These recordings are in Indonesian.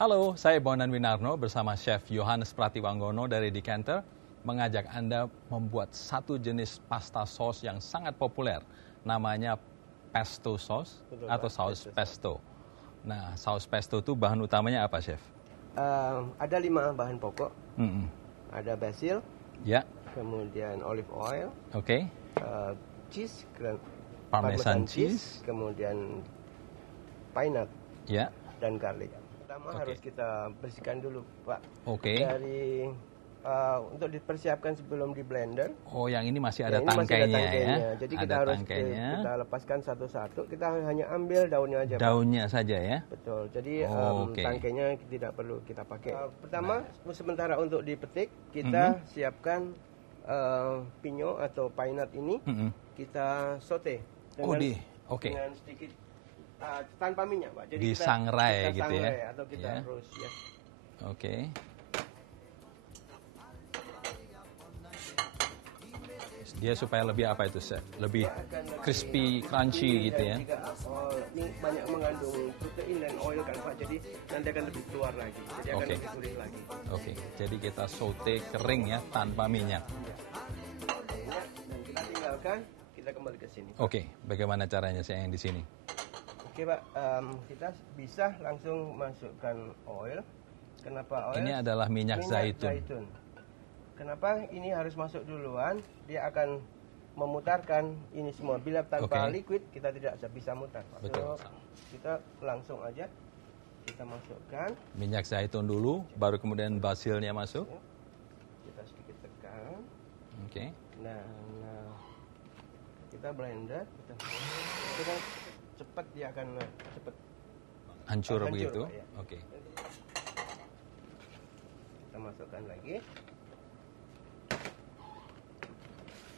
Halo, saya Bonan Winarno bersama Chef Yohanes Pratiwanggono dari Decanter mengajak Anda membuat satu jenis pasta sauce yang sangat populer, namanya pesto sauce atau saus pesto. Nah, saus pesto itu bahan utamanya apa, Chef? Ada 5 bahan pokok. Ada basil, Ya, kemudian olive oil, oke. cheese, Parmesan cheese, kemudian pine nut, ya, dan garlic. Pertama harus kita bersihkan dulu, Pak. oke. Dari untuk dipersiapkan sebelum di blender. Oh, yang ini masih ada Ini masih tangkainya, ada tangkainya. ya? Jadi Ada kita harus tangkainya. kita lepaskan satu-satu. Kita hanya ambil daunnya aja, Pak. Daunnya saja ya? Betul. Jadi Oke. tangkainya tidak perlu kita pakai. Pertama, sementara untuk dipetik, kita siapkan pinyo atau pine nut ini. Kita saute Oke. dengan sedikit tanpa minyak, Pak. Jadi Disangrai kita gitu ya? sangrai atau kita Ya. roast ya. Oke. Dia supaya lebih apa itu, Chef? Lebih crispy, crunchy gitu ya? Ini banyak mengandung protein dan oil kan, Pak. Jadi nanti akan lebih keluar lagi. Jadi akan Oke. lebih gurih lagi. Oke, jadi kita saute kering ya, tanpa minyak. Dan kita tinggalkan, kita kembali ke sini. Oke, bagaimana caranya saya yang di sini? Oke, Pak, kita bisa langsung masukkan oil. Kenapa oil? Ini adalah minyak zaitun. Kenapa ini harus masuk duluan? Dia akan memutarkan ini semua. Bila tanpa liquid, kita tidak bisa mutar, Pak. Betul. So, kita langsung aja kita masukkan. Minyak zaitun dulu, baru kemudian basilnya masuk. Kita sedikit tekan. Oke. Nah, kita blender. Itu kan cepat, dia akan cepat Hancur hancur, begitu? Pak, ya. Oke. Kita masukkan lagi.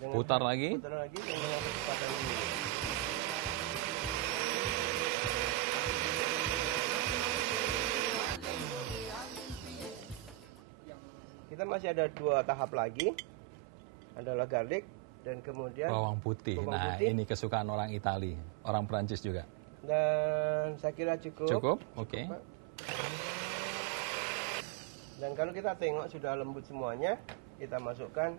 Putar lagi. Putar lagi dengan kecepatan tinggi. Kita masih ada 2 tahap lagi. Adalah garlic dan kemudian Bawang putih. Nah, ini kesukaan orang Itali, orang Prancis juga. Dan saya kira cukup. Cukup? Oke. Dan kalau kita tengok sudah lembut semuanya, kita masukkan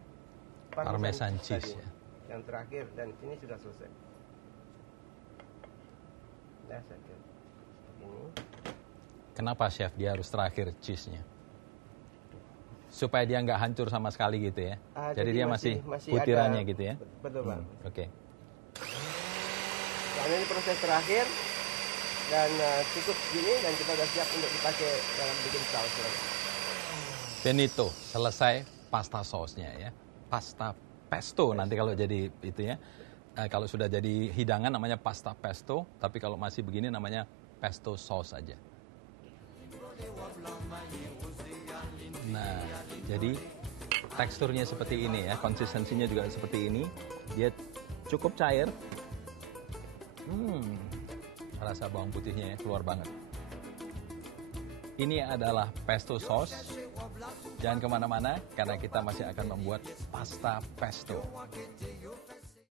Parmesan cheese tadi, ya. yang terakhir, dan ini sudah selesai. Nah, saya kira seperti ini. Kenapa, Chef, dia harus terakhir cheese-nya? Supaya dia nggak hancur sama sekali gitu ya? Jadi dia masih butirannya ada, gitu ya? Betul, Pak. Oke. Nah, ini proses terakhir, dan cukup gini, dan kita sudah siap untuk dipakai dalam bikin saus. Finito, selesai pasta sausnya ya. Pasta pesto nanti kalau jadi itu ya. Kalau sudah jadi hidangan namanya pasta pesto, tapi kalau masih begini namanya pesto sauce saja. Nah, jadi teksturnya seperti ini ya, konsistensinya juga seperti ini. Dia cukup cair. Rasa bawang putihnya ya, keluar banget. Ini adalah pesto sauce. Jangan kemana-mana, karena kita masih akan membuat pasta pesto.